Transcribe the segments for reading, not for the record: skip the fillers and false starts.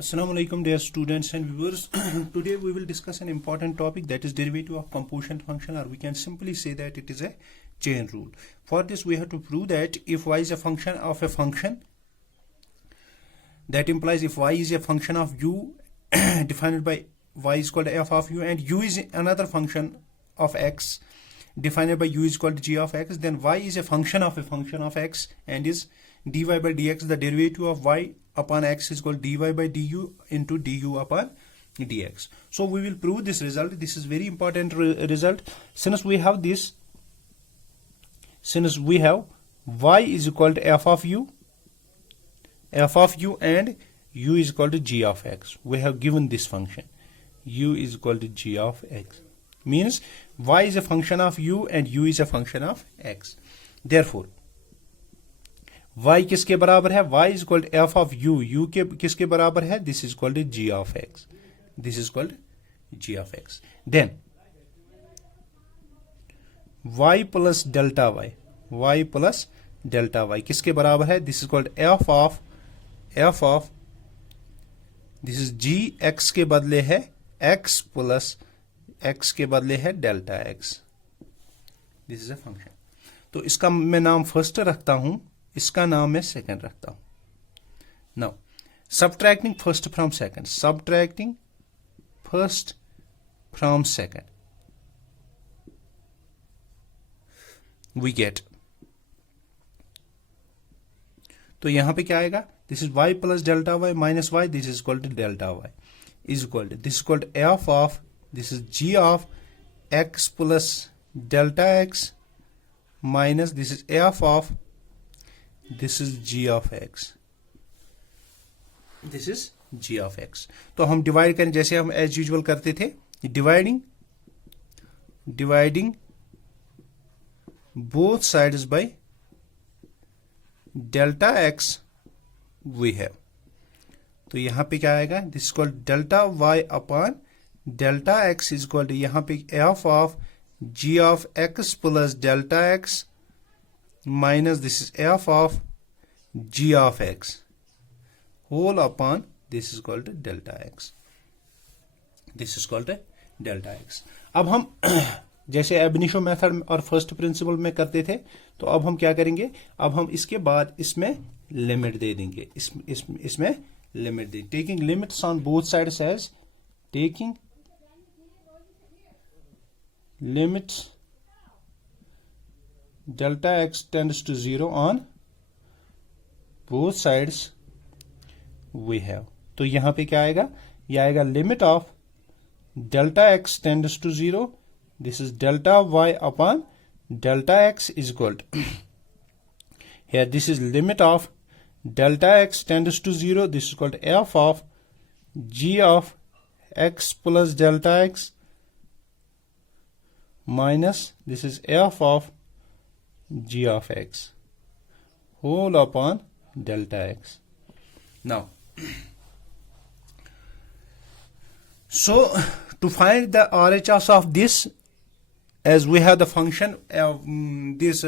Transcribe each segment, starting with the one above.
Assalamu alaikum dear students and viewers. Today we will discuss an important topic, that is derivative of composition function, or we can simply say that it is a chain rule. For this we have to prove that if y is a function of a function, that implies if y is a function of u defined by y is equal to f of u, and u is another function of x defined by u is equal to g of x, then y is a function of x and is dy by dx, the derivative of y upon x is called dy by du into du upon dx. So we will prove this result. This is very important result. Since we have y is equal to f of u and u is equal to g of x, we have given this function u is equal to g of x, means y is a function of u and u is a function of x. Therefore y किसके बराबर है? y is equal to f of u, u के किसके बराबर है? this is equal to g of x, this is called g of x. Then y plus delta y plus delta y किसके बराबर है? this is called f of this is g x के बदले है x plus x के बदले है delta x. This is a function. तो इसका मैं नाम फर्स्ट रखता हूं, इसका नाम मैं सेकंड रखता हूं. Now subtracting first from second we get, तो यहां पे क्या आएगा? This is y plus delta y minus y, this is equal to delta y is equal to, this is equal to f of, this is g of x plus delta x minus this is f of, this is g of x, this is g of x. तो हम divide करें जैसे हम as usual करते थे, dividing both sides by delta x we have. तो यहां पे क्या आएगा? This is called delta y upon delta x is equal to, यहां पे f of g of x plus delta x minus this is f of g of x whole upon this is called delta x, this is called delta x. अब हम जैसे एबनिशो method और first principle में करते थे, तो अब हम क्या करेंगे? अब हम इसके बाद इसमें लिमिट दे देंगे, इसमें लिमिट दे, taking limits on both sides as, taking limits delta x tends to 0 on both sides we have. तो यहां पे क्या आएगा? ये आएगा limit of delta x tends to 0, this is delta y upon delta x is equal to, here this is limit of delta x tends to 0, this is equal to f of g of x plus delta x minus this is f of g of x whole upon delta x. Now so to find the RHS of this, as we have the function this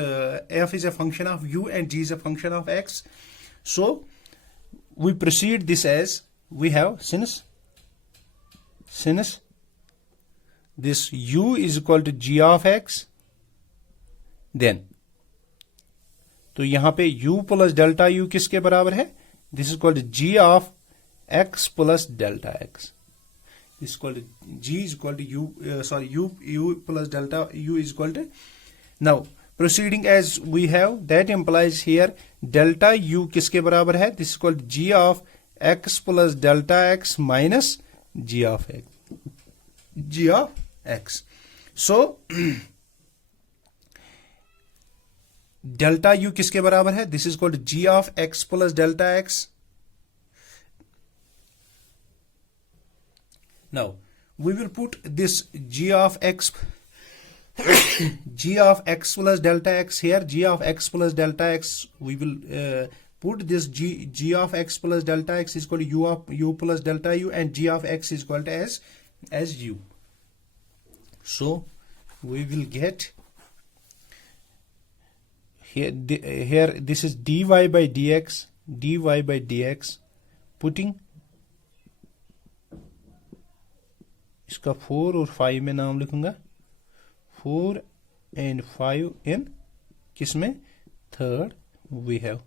f is a function of u and g is a function of x, so we proceed this as we have, since this u is equal to g of x, then तो यहां पे u plus delta u किसके बराबर है? This is equal to g of x plus delta x, this equal to g is equal to u plus delta u is equal to. Now proceeding as we have, that implies here delta u किसके बराबर है? This equal to g of x plus delta x minus g of x. So delta u किसके बराबर है? This is called g of x plus delta x. Now we will put this g of x plus delta x here, g of x plus delta x, we will put this g of x plus delta x is equal to u of u plus delta u, and g of x is equal to as u. So we will get here this is dy by dx, putting इसका 4 और 5 में नाम लिखूंगा, 4 and 5 इन किसमें, third we have.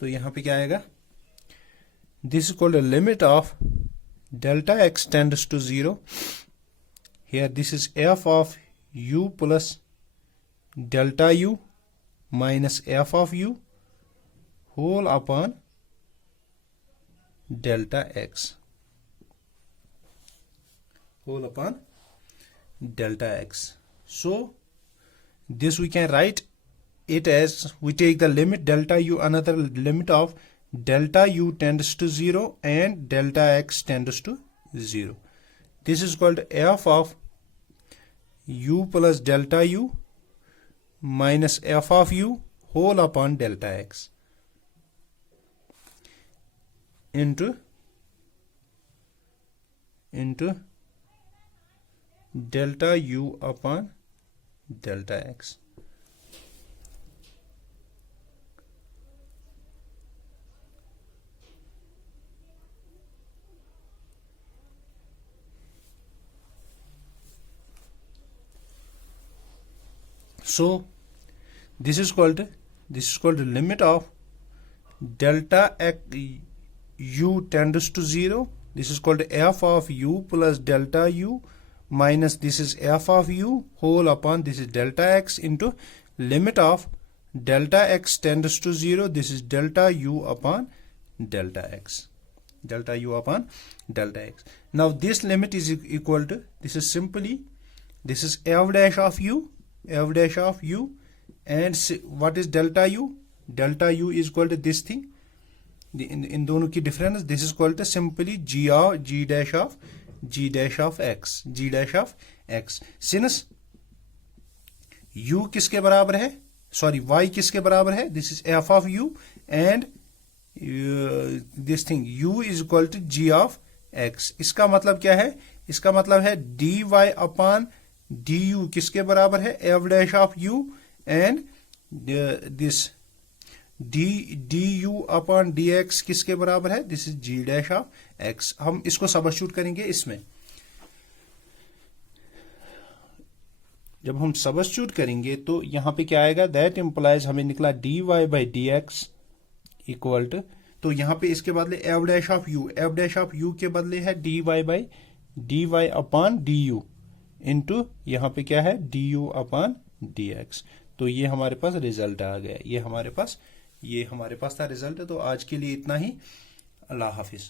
तो यहां पे क्या आएगा, this is called the limit of delta x tends to 0। Here this is f of u plus delta u minus f of u whole upon delta x, whole upon delta x. So this we can write it as, we take the limit delta u, another limit of delta u tends to 0 and delta x tends to 0. This is called f of u plus delta u minus f of u whole upon delta x into delta u upon delta x. So this is called the limit of delta x u tends to 0. This is called f of u plus delta u minus this is f of u whole upon this is delta x into limit of delta x tends to 0. This is delta u upon delta x, delta u upon delta x. Now this limit is equal to, this is simply, this is f dash of u and what is delta u? Delta u is equal to this thing, in दोनों की difference, this is called to simply g dash of x, since u किसके बराबर है, sorry y किसके बराबर है, this is f of u and this thing u is equal to g of x. इसका मतलब क्या है, इसका मतलब है dy upon du किसके बराबर है, f dash of u and this du upon dx किसके बराबर है, this is g dash of x. हम इसको सबस्टिट्यूट करेंगे इसमें, जब हम सबस्टिट्यूट करेंगे तो यहां पे क्या आएगा, दैट इंप्लाइज, हमें निकला dy by dx equal to, तो यहां पे इसके बदले f dash of u के बदले है dy अपॉन du इंटू यहां पे क्या है du अपॉन dx. तो ये हमारे पास रिजल्ट आ गया, ये हमारे पास था रिजल्ट. तो आज के लिए इतना ही. अल्लाह हाफिज.